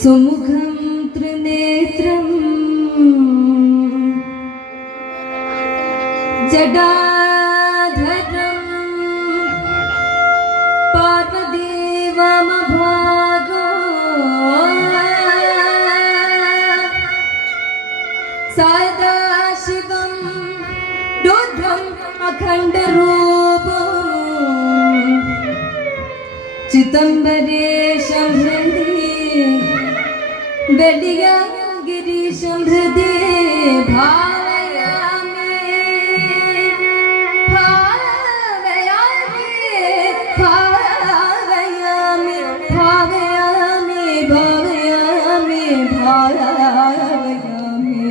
സുമുഖം ത്രിനേത്രം ജടാധരം പാർവതീവമഭാഗോ സദാശിവം രുദ്രം അഖണ്ഡരൂപം ചിദംബരേശം ഹൃദി ബലിയഗിരീശം ഹൃദി ഭാവയാമി ഭാവയാമി ഭാവയാമി ഭാവയാമി ഭാവയാമി ഭാവയാമി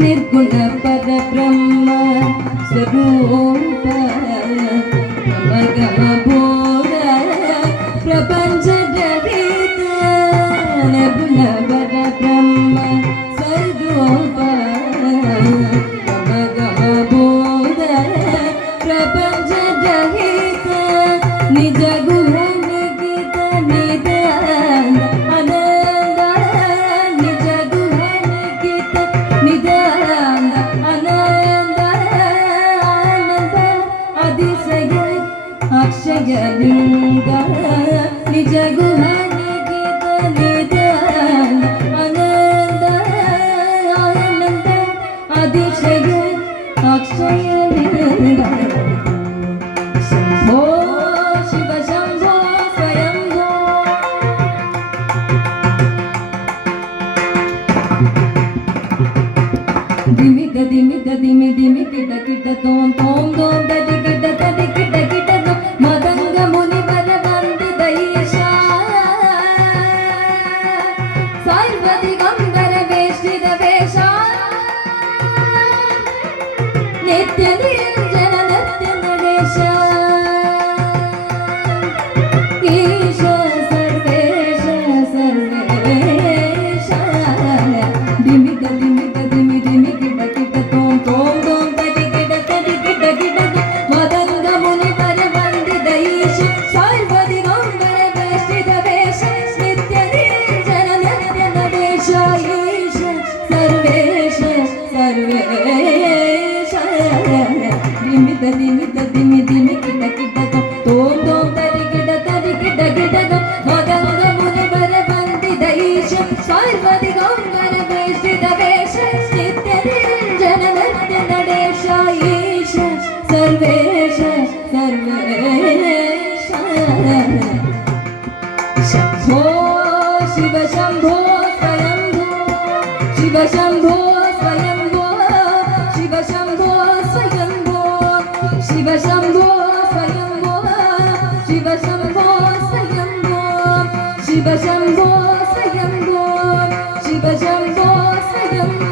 ನಿರ್ಗುಣ ಪರಬ್ರಹ್ಮ ಸ್ವರೂಪ ಗಮ ಬೋಧ ಪ್ರಪಂಚ ರಹಿತ ನಿರ್ಗುಣ ಪರಬ್ರಹ್ಮ ಸ್ವರೂಪ ಗಮ ಬೋಧ ಪ್ರಪಂಚ ರಹಿತ ನಿಜ ಗುಣ ನಿಗಿತ ನಿದಾನ ಆನಂದ ನಿಜ ಗುಣ ನಿಗಿತ ನಿದಾನ ಆನಂದ ಆನಂದ ಅತಿಶಯ ಅಕ್ಷಯ ಲಿಂಗ ನಿಜ ಗುಣ ನಿಗಿತ ನಿದಾನ ಆನಂದ ಆನಂದ ಅತಿಶಯ ಅಕ್ಷಯ ಲಿಂಗ ಶಂಭೋ ಶಿವ ಶಂಭೋ ಸ್ವಯಂಭೋ ದಿಮಿದ ದಿಮಿದ ದಿಮಿ ದಿಮಿ ಕಿಟ ಕಿಟ ತೋಂ ತೋಂ ತೋಂ ತಡಿ ಕಿಟ ತಡಿ ಕಿಟ ಕಿಟ ತೋ ಮದಂಗ ಮುನಿವರ ವಂದಿತ ಈಶ ಸರ್ವದಿಗಂಬರ ವೇಷಿತ ವೇಷ ನಿತ್ಯ ನಿರಂಜನ ನೃತ್ಯ ನರೇಶ ಈಶ ಸರ್ವೇಶ ಸರ್ವೇಶ ದಿಮಿದ ದಿಮಿದ ದಿಮಿ ದಿಮಿ ಕಿಟ ಕಿಟ ತೋಂ ತೋಂ ತೋಂ ತಡಿ ಕಿಟ ತಡಿ ಕಿಟ ಕಿಟ ತೋ ಮದಂಗ ಮುನಿವರ ವಂದಿತ ಈಶ ಸರ್ವದಿಗಂಬರ ವೇಷಿತ ವೇಷ ನಿತ್ಯ ನಿರಂಜನ ನೃತ್ಯ ನರೇಶ ಈಶ ಸರ್ವೇಶ ಸರ್ವೇಶ ದಿಮಿದ ದಿಮಿದ ದಿಮಿ ದಿಮಿ ಕಿಟ ಕಿಟ ತೋ ತೋಂ ತೋಂ ತಡಿ ಕಿಟ ತೋ ಮದಂಗ ಮುನಿವರ ವಂದಿತ ಈಶ ಸರ್ವದಿಗಂಬರ ವೇಷಿತ ವೇಷ ನಿತ್ಯ ನಿರಂಜನ ನೃತ್ಯ ನರೇಶ ಈಶ ಸರ್ವೇಶ ಸರ್ವೇಶ ಶಂಭೋ ಶಿವ ಶಂಭೋ ಸ್ವಯಂಭೋ ಶಿವ ಶಂಭೋ ಸ್ವಯಂಭೋ ಶಿವ ಶಂಭೋ ಸ್ವಯಂಭೋ ಶಿವ ಶಂಭೋ ಸ್ವಯಂಭೋ ಶಿವ ಶಂಭೋ ಸ್ವಯಂಭೋ ಶಿವ ಶಂಭೋ ಸ್ವಯಂಭೋ ಶಿವ ಶಂಭೋ ಸ್ವಯಂಭೋ